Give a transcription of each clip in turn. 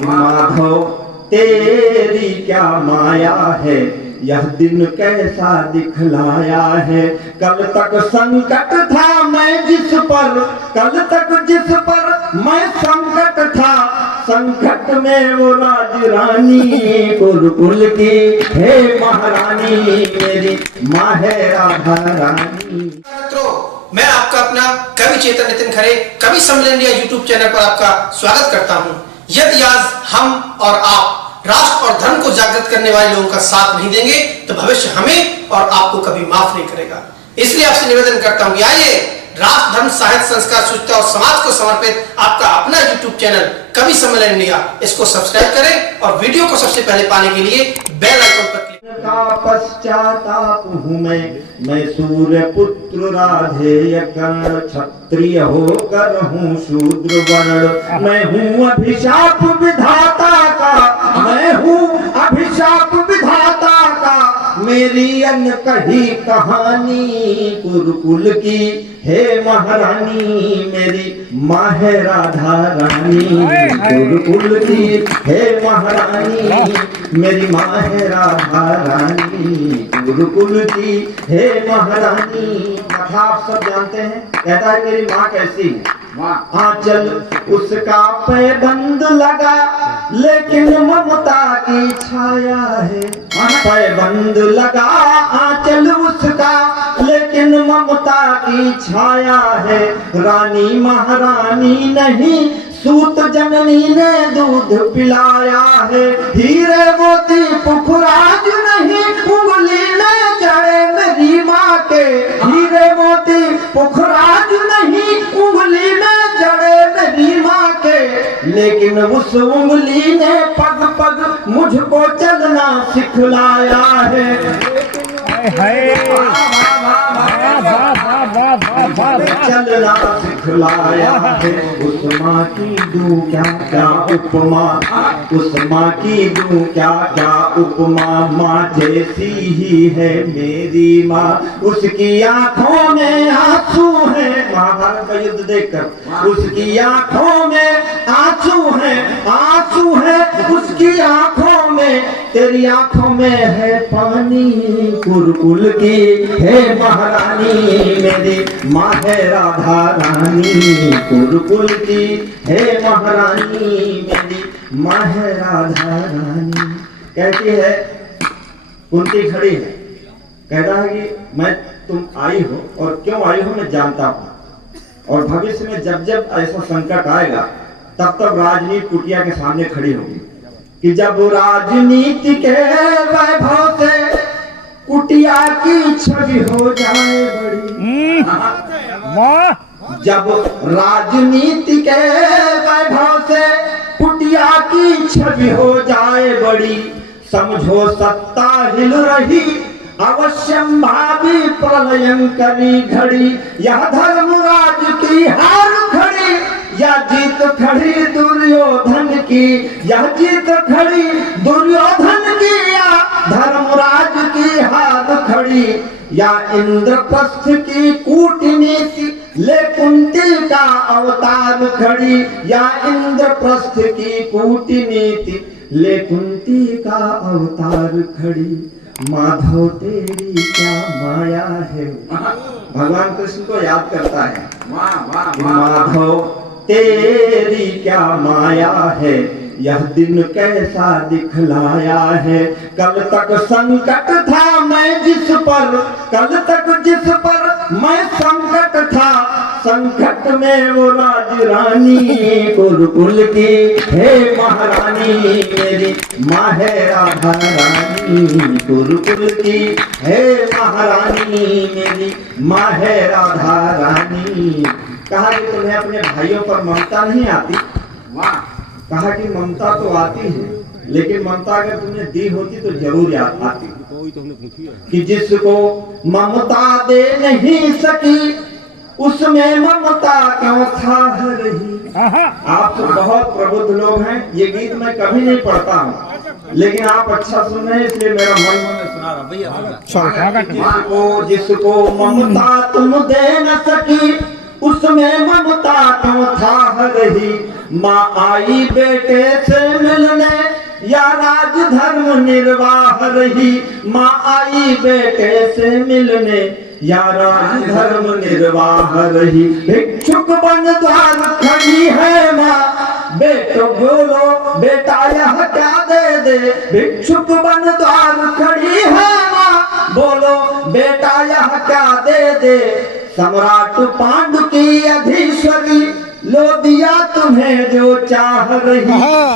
माधव तेरी क्या माया है, यह दिन कैसा दिखलाया है। कल तक संकट था मैं जिस पर, कल तक जिस पर मैं संकट था, संकट में वो राज रानी गुरुकुल की हे महारानी, मेरी माँ है राधा रानी। मित्रों, मैं आपका अपना कवि चेतन नितिन खरे कवि सम्मेलन इंडिया यूट्यूब चैनल पर आपका स्वागत करता हूं। यदि आज हम और आप राष्ट्र और धर्म को जागृत करने वाले लोगों का साथ नहीं देंगे तो भविष्य हमें और आपको कभी माफ नहीं करेगा। इसलिए आपसे निवेदन करता हूं कि आइए राष्ट्र, धर्म, साहित्य, संस्कार, शुचिता और समाज को समर्पित आपका अपना यूट्यूब चैनल कवि सम्मेलन इंडिया, इसको सब्सक्राइब करें और वीडियो को सबसे पहले पाने के लिए बेल आइकन पर क्लिक का पश्चाताप हूँ मैं सूर्य पुत्र राधेय कर्ण, क्षत्रिय होकर हूँ शूद्र वर्ण। मैं हूँ अभिशाप विधाता का, मैं हूँ अभिशाप विधाता का, मेरी अनकही कहानी गुरुकुल की हे महारानी, मेरी माँ है राधा रानी। गुरुकुल की हे महारानी, मेरी माँ है राधा रानी। गुरुकुल की हे महारानी। कथा आप सब जानते हैं, कहता है मेरी माँ कैसी है। आंचल उसका पैबंद लगा लेकिन ममता की छाया है। पैबंद लगा आंचल उसका लेकिन ममता की छाया है। रानी महारानी नहीं, सूत जननी ने दूध पिलाया है। हीरे मोती पुखराज नहीं, उंगली में जड़े मेरी माँ के। हीरे मोती पुखराज नहीं, उंगली में जड़े मेरी माँ के, लेकिन उस उंगली ने पग पग मुझको चलना सिखलाया है। चलना सिखलाया है। उस माँ की दूं क्या क्या उपमा, उस माँ की दूं क्या क्या उपमा। माँ जैसी ही है मेरी माँ, उसकी आंखों में आंसू है। महाभारत का युद्ध देखकर उसकी आंखों में आंसू है, आंसू है उसकी आंखों में। तेरी आंखों में है पानी गुरुकुल की हे महारानी, मेरी माँ है राधा रानी। गुरुकुल की हे महारानी, मेरी माँ है राधा रानी। कहती है कुंती खड़ी है, कहता है कि मैं तुम आई हो और क्यों आई हो मैं जानता हूं, और भविष्य में जब जब ऐसा संकट आएगा तब तब राजनीति कुटिया के सामने खड़ी होगी कि जब राजनीति के वैभव से कुटिया की छवि हो जाए बड़ी। जब राजनीति के वैभव से कुटिया की छवि हो जाए बड़ी, समझो सत्ता हिल रही अवश्यम भावी प्रलयंकरी घड़ी। यह धर्मराज की हार खड़ी, या जीत खड़ी दुर्योधन की। यह जीत खड़ी दुर्योधन की, या धर्मराज की हार खड़ी। या इंद्रप्रस्थ की कूटनीति ले कुंती का अवतार खड़ी। या इंद्रप्रस्थ की कूटनीति ले कुंती का अवतार खड़ी। माधव तेरी क्या माया है। भगवान कृष्ण को याद करता है, माधव तेरी क्या माया है, यह दिन कैसा दिखलाया है। कल तक संकट था मैं जिस पर, कल तक जिस पर मैं संकट था, संकट में वो राज रानी गुरुकुल की हे महारानी, मेरी माँ है राधा रानी। गुरुकुल की हे महारानी, मेरी माँ है राधा रानी। कहा कि तुम्हें अपने भाइयों पर ममता नहीं आती। कहा कि ममता तो आती है, लेकिन ममता अगर तुमने दी होती तो जरूर याद आती। कि जिसको ममता दे नहीं सकी उसमें ममता क्यों था रही। आप तो बहुत प्रबुद्ध लोग हैं, ये गीत मैं कभी नहीं पढ़ता हूँ, लेकिन आप अच्छा सुन रहे हैं इसलिए मेरा मन सुना रहा। जिसको ममता तुम दे न सकी उसमें ममता क्यों था रही। माँ आई बेटे से या राजधर्म निर्वाह रही, माँ आई बेटे से मिलने या राजधर्म निर्वाह रही। भिक्षुक बन द्वार खड़ी है माँ, बेटो बोलो बेटा यह क्या दे दे। भिक्षुक बन द्वार खड़ी है माँ, बोलो बेटा यह क्या दे दे। सम्राट पांडु की अधीश्वरी, लो दिया तुम्हें जो चाह रही।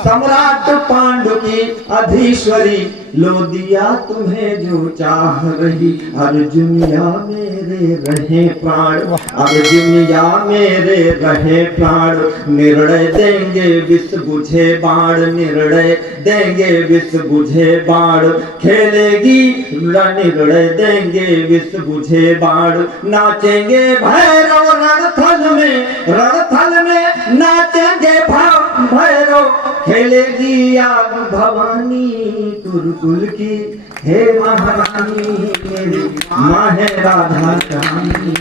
सम्राट पांडु की अधीश्वरी, लो दिया तुम्हें जो चाह रही। अर्जुनिया मेरे रहे प्राण, अर्जुनिया मेरे रहे प्राण। निर्णय देंगे विष बुझे बाण, निर्णय देंगे विष बुझे बाण। खेलेगी निर्णय देंगे विष बुझे बाण। नाचेंगे भैरव रणथल में, रणथल में नाचेंगे भैरव। खेलेगी आग भवानी कुरुकुल की, हे महारानी मेरी माँ है राधा रानी।